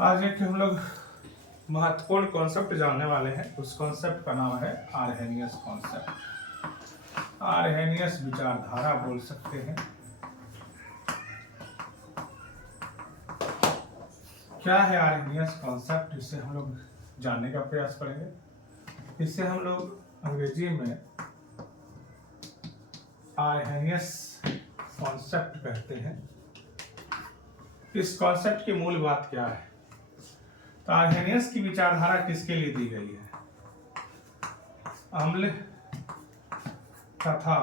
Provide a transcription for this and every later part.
आज एक हम लोग महत्वपूर्ण कॉन्सेप्ट जानने वाले हैं। उस कॉन्सेप्ट का नाम है आर्हेनियस कॉन्सेप्ट। आर्हेनियस विचारधारा बोल सकते हैं। क्या है आर्हेनियस कॉन्सेप्ट, इसे हम लोग जानने का प्रयास करेंगे। इसे हम लोग अंग्रेजी में आर्हेनियस कॉन्सेप्ट कहते हैं। इस कॉन्सेप्ट की मूल बात क्या है? तो आर्हेनियस की विचारधारा किसके लिए दी गई है? अम्ल तथा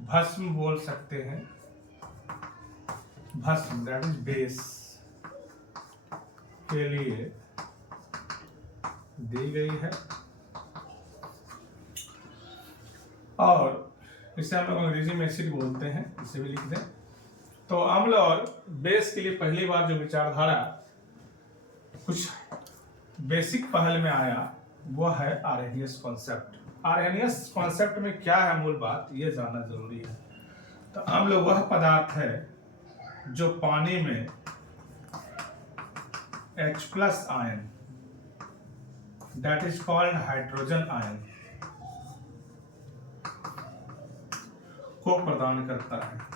भस्म बोल सकते हैं। भस्म दैट इज बेस के लिए दी गई है। और इसे हम लोग अंग्रेजी में एसिड बोलते हैं, इसे भी लिख दें। तो अम्ल और बेस के लिए पहली बार जो विचारधारा कुछ बेसिक पहल में आया वह है आर्हेनियस कॉन्सेप्ट। आर्हेनियस कॉन्सेप्ट में क्या है मूल बात, यह जानना जरूरी है। तो अम्ल वह पदार्थ है जो पानी में H+ ion that is called hydrogen ion को प्रदान करता है।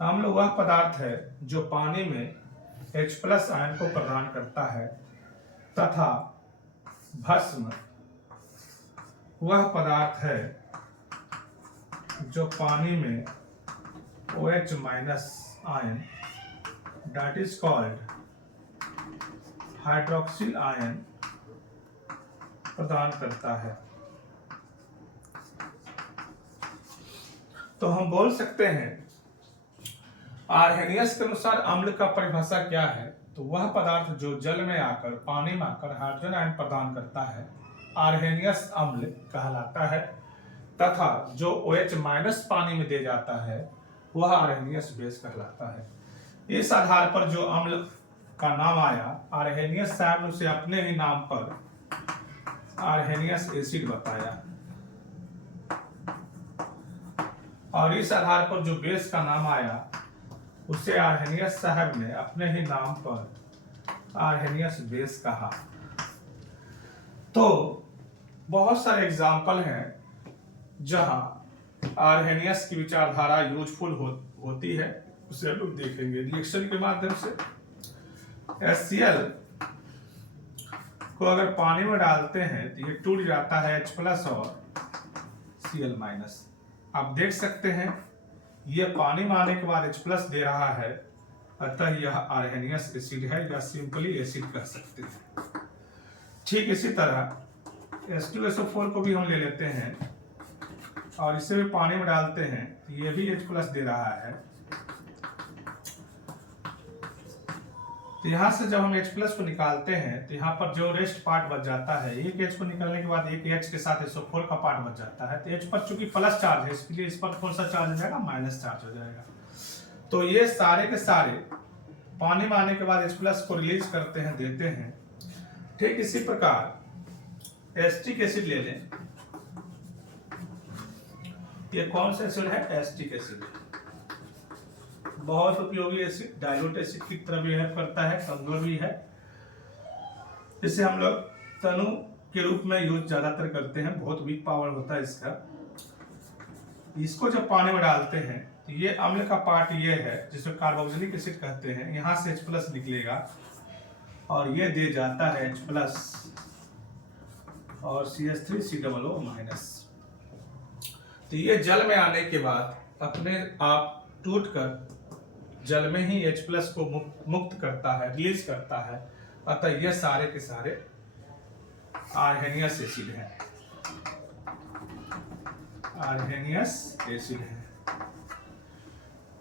अम्ल वह पदार्थ है जो पानी में H+ आयन को प्रदान करता है तथा भस्म वह पदार्थ है जो पानी में OH- ion that is called hydroxyl ion प्रदान करता है। तो हम बोल सकते हैं आर्हेनियस के अनुसार अम्ल का परिभाषा क्या है? तो वह पदार्थ जो जल में आकर पानी में आकर हाइड्रोजन आयन प्रदान करता है आर्हेनियस अम्ल कहलाता है तथा जो OH- पानी में दे जाता है वह आर्हेनियस बेस कहलाता है। इस आधार पर जो अम्ल का नाम आया आर्हेनियस, साहब ने उसे अपने ही नाम पर आर्हेनियस एसिड बताया। और इस आधार पर जो बेस का नाम आया उसे आर्हेनियस साहब ने अपने ही नाम पर आर्हेनियस बेस कहा। तो बहुत सारे एग्जाम्पल हैं जहां आर्हेनियस की विचारधारा यूजफुल होती है, उसे हम लोग देखेंगे। रिएक्शन के माध्यम से HCl को अगर पानी में डालते हैं तो ये टूट जाता है H+ और Cl-। आप देख सकते हैं ये पानी में आने के बाद H+ दे रहा है, अतः यह आर्हेनियस एसिड है या सिंपली एसिड कह सकते हैं। ठीक इसी तरह H2SO4 को भी हम ले लेते हैं और इसे भी पानी में डालते हैं तो ये भी H+ दे रहा है। तो यहां से जब हम H+ को निकालते हैं तो यहाँ पर जो रेस्ट पार्ट बच जाता है, एक H को निकालने के बाद एक H के साथ SO4 का पार्ट बच जाता है। तो H पर चूंकि प्लस चार्ज है इसलिए इस पर कौन सा चार्ज हो जाएगा? माइनस चार्ज हो जाएगा। तो ये सारे के सारे पानी में आने के बाद H+ को रिलीज करते हैं, देते हैं। ठीक इसी प्रकार एसिटिक एसिड ले लें। ये कौन सा एसिड है? Acetic acid. बहुत उपयोगी एसिड, डाइल्यूट एसिड की तरह बिहेव करता है, कमजोर भी है। इसे हम लोग तनु के रूप में यूज ज्यादातर करते हैं, बहुत वीक पावर होता है इसका। इसको जब पानी में डालते हैं तो ये अम्ल का पार्ट ये है जिसको कार्बोक्सिलिक एसिड कहते हैं। यहां से H+ निकलेगा और ये दे जाता है H+ और CH3COO-। तो ये जल में आने के बाद अपने आप टूटकर जल में ही H+ को मुक्त करता है, रिलीज करता है। अतः ये सारे के सारे आर्हेनियस एसिड हैं। आर्हेनियस एसिड है।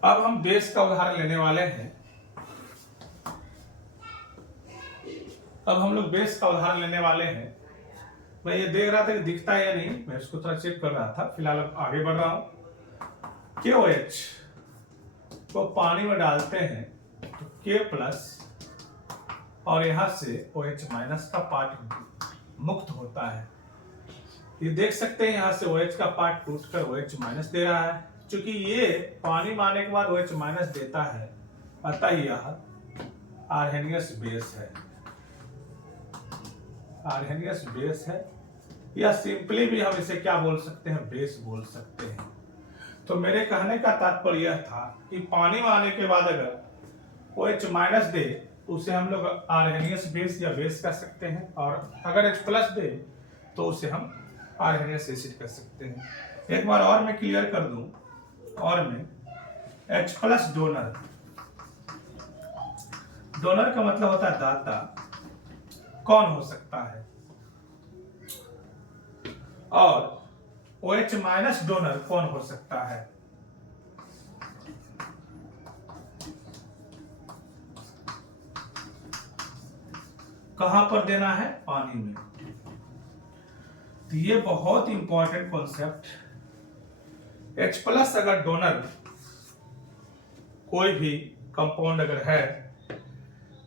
अब हम बेस का उदाहरण लेने वाले हैं। अब हम लोग बेस का उदाहरण लेने वाले हैं। मैं ये देख रहा था कि दिखता है या नहीं, मैं इसको थोड़ा चेक कर रहा था। फिलहाल अब आगे बढ़ रहा हूं। KOH को पानी में डालते हैं तो K+ और यहां से OH- का पार्ट मुक्त होता है। ये देख सकते हैं यहां से OH का पार्ट टूटकर OH- दे रहा है। चूंकि ये पानी में आने के बाद OH माइनस देता है, अतः यह आर्हेनियस बेस है, आर्हेनियस बेस है, या सिंपली भी हम इसे क्या बोल सकते हैं, बेस बोल सकते हैं। तो मेरे कहने का तात्पर्य यह था कि पानी में आने के बाद अगर OH माइनस दे तो उसे हम लोग आर्हेनियस बेस या बेस कह सकते हैं, और अगर H प्लस दे तो उसे हम आर्हेनियस एसिड कह सकते हैं। एक बार और मैं क्लियर कर दूं, और में H प्लस डोनर, डोनर का मतलब होता है दाता, कौन हो सकता है, और OH माइनस डोनर कौन हो सकता है। कहां पर देना है, पानी में। तो ये बहुत इंपॉर्टेंट कॉन्सेप्ट। H प्लस अगर डोनर कोई भी कंपाउंड अगर है,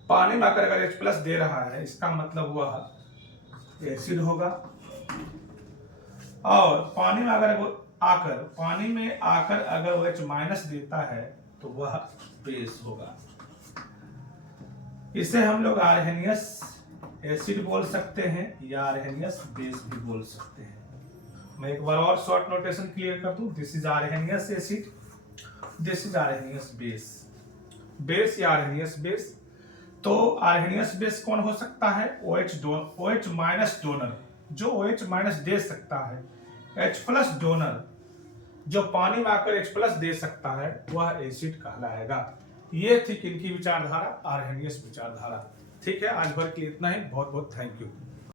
पानी में आकर अगर H प्लस दे रहा है, इसका मतलब वह एसिड होगा, और पानी में आकर अगर OH माइनस देता है तो वह बेस होगा। इसे हम लोग आर्हेनियस एसिड बोल सकते हैं या आर्हेनियस बेस भी बोल सकते हैं। मैं एक बार और शॉर्ट नोटेशन क्लियर कर दूं, this is Arrhenius acid, this is Arrhenius base. Base या आर्हेनियस बेस। तो आर्हेनियस बेस कौन हो सकता है, OH माइनस डोनर, जो OH माइनस दे सकता है। H प्लस डोनर जो पानी में आकर H प्लस दे सकता है, वह एसिड कहलाएगा। ये थी किनकी विचारधारा, आर्हेनियस विचारधारा। ठीक है, आज भर के लिए इतना ही। बहुत बहुत थैंक यू।